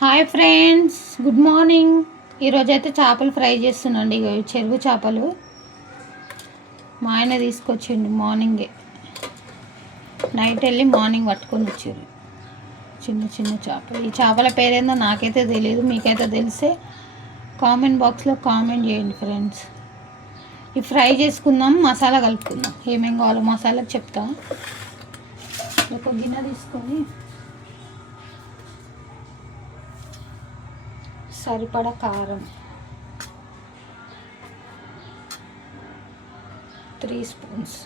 Hi friends, good morning. ఈరోజైతే చేపలు fry చేస్తున్నాండి. ఇక చెరువు చేపలు మా ఆయన తీసుకొచ్చిండు మార్నింగే. నైట్ వెళ్ళి మార్నింగ్ పట్టుకొని వచ్చారు చిన్న చిన్న చేపలు. ఈ చేపల పేరేందో నాకైతే తెలియదు, మీకైతే తెలిసే కామెంట్ బాక్స్లో కామెంట్ చేయండి ఫ్రెండ్స్. ఈ ఫ్రై చేసుకుందాం, మసాలా కలుపుకుందాం. ఏమేం కావాలో మసాలా చెప్తా. ఒక గిన్నె తీసుకొని సరిపడా కారం 3 స్పూన్స్,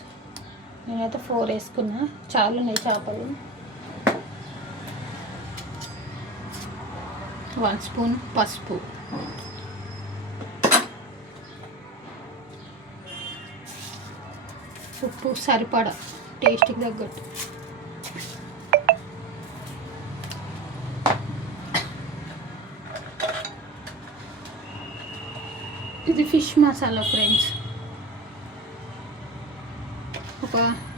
నేనైతే 4 వేసుకున్నా, చాలు ఉన్నాయి చేపలు. 1 స్పూన్ పసుపు, ఉప్పు సరిపడా టేస్ట్కి తగ్గట్టు, ఇది ఫిష్ మసాలా ఫ్రెండ్స్.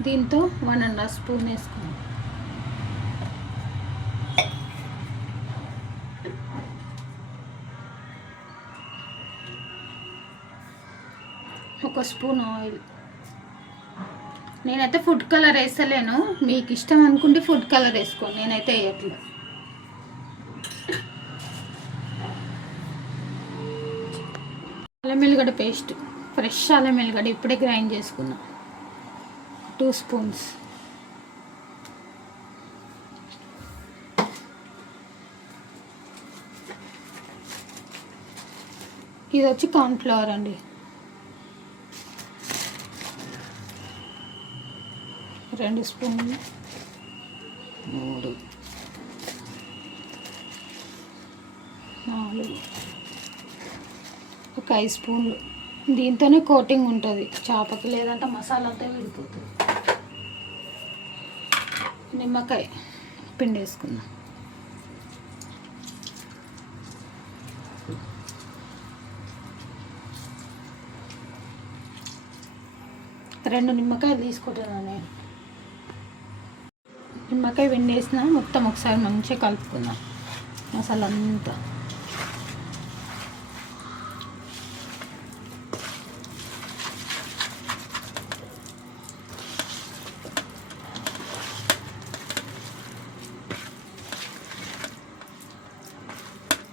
దీంతో 1.5 స్పూన్ వేసుకున్నాం. ఒక స్పూన్ ఆయిల్. నేనైతే ఫుడ్ కలర్ వేస్తలేను, మీకు ఇష్టం అనుకుంటే ఫుడ్ కలర్ వేసుకోండి, నేనైతే వేయట్లేదు. అల్లం వెల్లిగడ్డ పేస్ట్, ఫ్రెష్ అల్లం వెల్లిగడ్డ ఇప్పుడే గ్రైండ్ చేసుకున్నా, 2 స్పూన్స్. ఇది వచ్చి కార్న్ఫ్లవర్ అండి, 2 స్పూన్లు, 3, 4, ఒక 5 స్పూన్లు. దీంతోనే కోటింగ్ ఉంటుంది చేపకి, లేదంటే మసాలా అంతా విడిపోతుంది. నిమ్మకాయ పిండి వేసుకుందాం. రెండు నిమ్మకాయలు తీసుకుంటున్నాను నేను. నిమ్మకాయ పిండి వేసిన మొత్తం ఒకసారి మంచిగా కలుపుకుందాం మసాలా అంతా.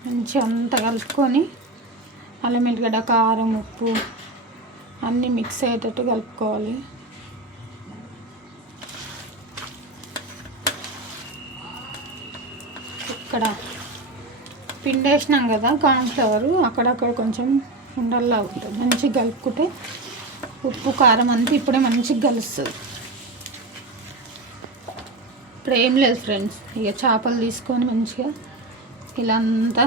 మంచిగా అంతా కలుపుకొని అల్లం వెల్లిగడ్డ, కారం, ఉప్పు అన్నీ మిక్స్ అయ్యేటట్టు కలుపుకోవాలి. ఇక్కడ పిండి వేసినాం కదా కార్న్ఫ్లవర్, అక్కడక్కడ కొంచెం ఉండల్లా ఉంటుంది. మంచిగా కలుపుకుంటే ఉప్పు కారం అంతా ఇప్పుడే మంచిగా కలుస్తుంది. ఇప్పుడు ఏం లేదు ఫ్రెండ్స్, ఇక చేపలు తీసుకొని మంచిగా ఇలా అంతా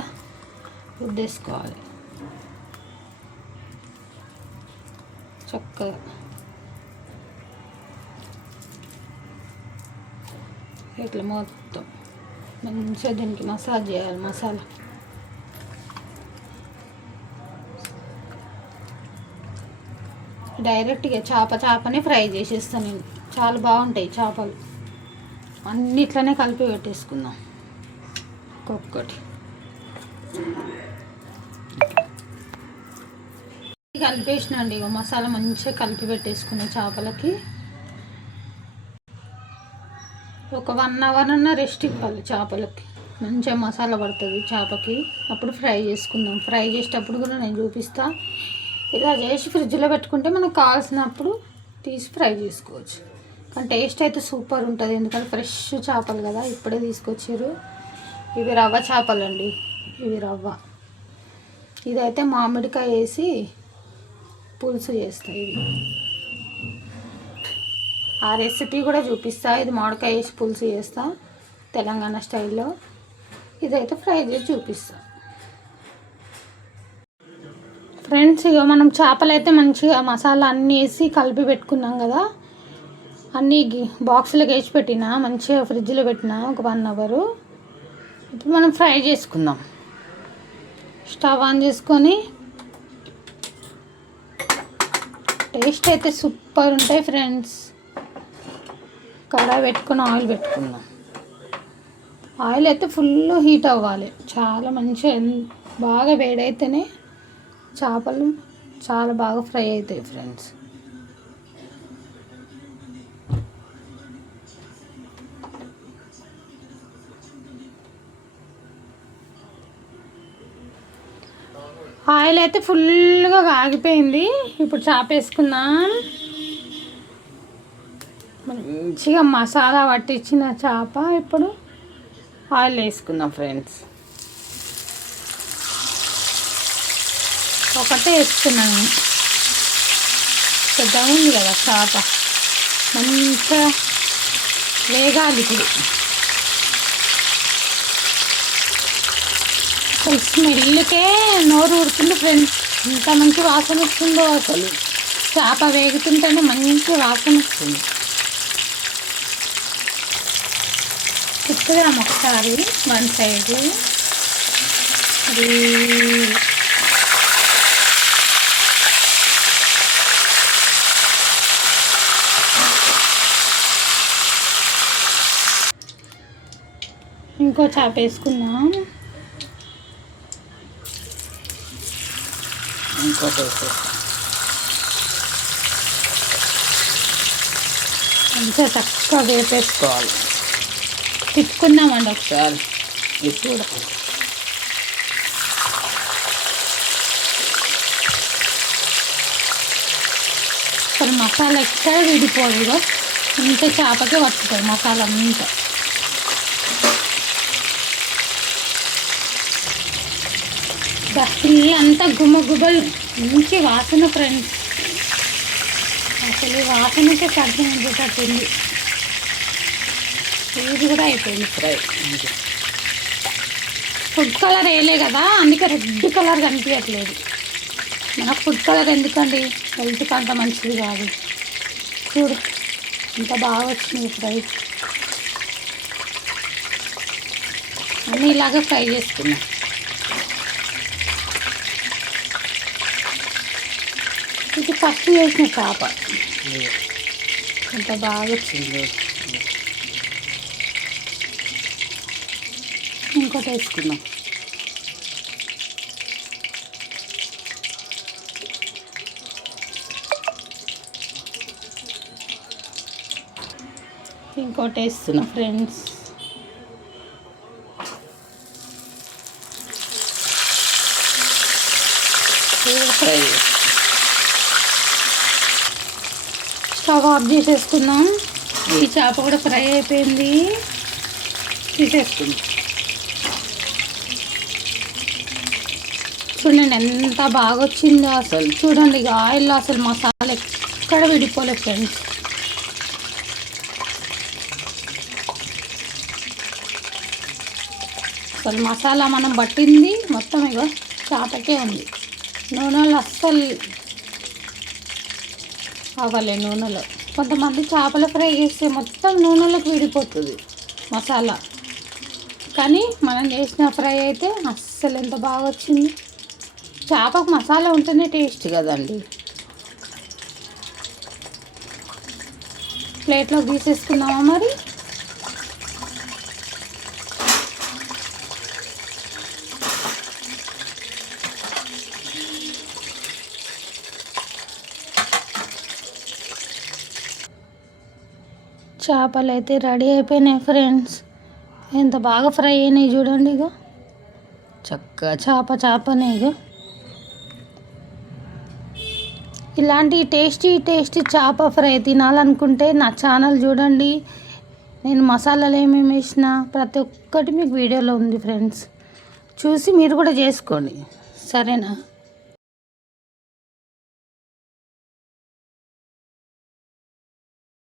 రుద్దేసుకోవాలి చక్కగా. ఇట్లా మొత్తం మంచిగా దీనికి మసాజ్ చేయాలి. మసాలా డైరెక్ట్గా చేపనే ఫ్రై చేసేస్తాను నేను. చాలా బాగుంటాయి చేపలు. అన్నీ ఇట్లనే కలిపి పెట్టేసుకుందాం ఒక్కొక్కటి. కలిపేసినండి, ఇక మసాలా మంచిగా కలిపి పెట్టేసుకునే చేపలకి. ఒక 1 అవర్ అన్న రెస్ట్ ఇవ్వాలి చేపలకి, మంచిగా మసాలా పడుతుంది చేపకి. అప్పుడు ఫ్రై చేసుకుందాం. ఫ్రై చేసేటప్పుడు కూడా నేను చూపిస్తా. ఇలా చేసి ఫ్రిడ్జ్లో పెట్టుకుంటే మనకు కావాల్సినప్పుడు తీసి ఫ్రై చేసుకోవచ్చు. కానీ టేస్ట్ అయితే సూపర్ ఉంటుంది, ఎందుకంటే ఫ్రెష్ చేపలు కదా, ఇప్పుడే తీసుకొచ్చారు. ఇవి రవ్వ చేపలండి, ఇవి రవ్వ. ఇదైతే మామిడికాయ వేసి పులుసు చేస్తాయి. ఇది ఆ రెసిపీ కూడా చూపిస్తా. ఇది మామిడికాయ వేసి పులుసు చేస్తా తెలంగాణ స్టైల్లో. ఇదైతే ఫ్రై చేసి చూపిస్తా ఫ్రెండ్స్. ఇక మనం చేపలు అయితే మంచిగా మసాలా అన్నీ వేసి కలిపి పెట్టుకున్నాం కదా, అన్నీ బాక్సులకు వేసి పెట్టిన, మంచిగా ఫ్రిడ్జ్లో పెట్టిన ఒక 1 అవర్. ఇప్పుడు మనం ఫ్రై చేసుకుందాం. స్టవ్ ఆన్ చేసుకొని, టేస్ట్ అయితే సూపర్ ఉంటాయి ఫ్రెండ్స్. కడాయి పెట్టుకొని ఆయిల్ పెట్టుకుందాం. ఆయిల్ అయితే ఫుల్ హీట్ అవ్వాలి, చాలా మంచిగా బాగా వేడైతేనే చేపలు చాలా బాగా ఫ్రై అవుతాయి ఫ్రెండ్స్. ఆయిల్ అయితే ఫుల్గా కాగిపోయింది. ఇప్పుడు చేప వేసుకుందాం. మంచిగా మసాలా పట్టించిన చేప ఇప్పుడు ఆయిల్ వేసుకుందాం ఫ్రెండ్స్. ఒకటే వేసుకున్నాను, పెద్దగా ఉంది కదా చేప, మంచిగా వేగాలి. ఇప్పుడు అసలు స్మెల్కే నోరు ఊరుతుంది ఫ్రెండ్స్, ఇంత మంచి వాసన వస్తుందో. అసలు చేప వేగుతుంటేనే మంచి వాసన వస్తుంది. తిప్పుదాం ఒకసారి వన్ సైడు. ఇంకో చేప వేసుకుందాం. ఇంకోటి మంచిగా చక్కగా వేపేసుకోవాలి. తిప్పుకుందామండి ఒకసారి. ఇప్పుడు అసలు మసాలా ఎక్కడ విడిపోదు, ఇంత చేపకే పట్టుతుంది మసాలా అంతా. ఇల్లు అంతా గుమ్మలు మంచి వాసన ఫ్రెండ్స్. అసలు వాసనకే కడుపు నింపేటట్టుంది. ఇది కూడా అయిపోయింది ఫ్రై. ఫుడ్ కలర్ వేయలే కదా, అందుకే రెడ్ కలర్ కనిపించట్లేదు. మనకు ఫుడ్ కలర్ ఎందుకండి, హెల్త్కి అంత మంచిది కాదు. చూడు ఇంత బాగా వచ్చింది ఫ్రై. అన్నీ ఇలాగ ఫ్రై చేసుకున్నాం. ఇది ఫస్ట్ చేసిన చేప ఎంత బాగా వచ్చింది. ఇంకోటి వేసుకున్నాం. ఇంకోటి వేస్తున్నా ఫ్రెండ్స్. ఫ్రై స్టవ్ ఆఫ్ చేసేసుకుందాం. ఈ చేప కూడా ఫ్రై అయిపోయింది, తీసేసుకుందాం. చూడండి ఎంత బాగా వచ్చిందో అసలు. చూడండి ఇక ఆయిల్లో అసలు మసాలా ఎక్కడ విడిపోలేదు ఫ్రెండ్స్. అసలు మసాలా మనం పట్టింది మొత్తం ఇక చేపకే ఉంది. నూనెలో అస్సలు అవ్వలే. నూనెలో కొంతమంది చేపలు ఫ్రై చేస్తే మొత్తం నూనెలోకి విడిపోతుంది మసాలా, కానీ మనం చేసిన ఫ్రై అయితే అస్సలు ఎంత బాగా వచ్చింది. చేపకు మసాలా ఉంటేనే టేస్ట్ కదండి. ప్లేట్లో తీసేసుకుందామా మరి. చేపలు అయితే రెడీ అయిపోయినాయి ఫ్రెండ్స్. ఎంత బాగా ఫ్రై అయినాయి చూడండి. ఇక చక్కగా చేపనే. ఇక ఇలాంటి టేస్టీ చేప ఫ్రై తినాలనుకుంటే నా ఛానల్ చూడండి. నేను మసాలాలు ఏమేమి వేసినా ప్రతి ఒక్కటి మీకు వీడియోలో ఉంది ఫ్రెండ్స్. చూసి మీరు కూడా చేసుకోండి, సరేనా.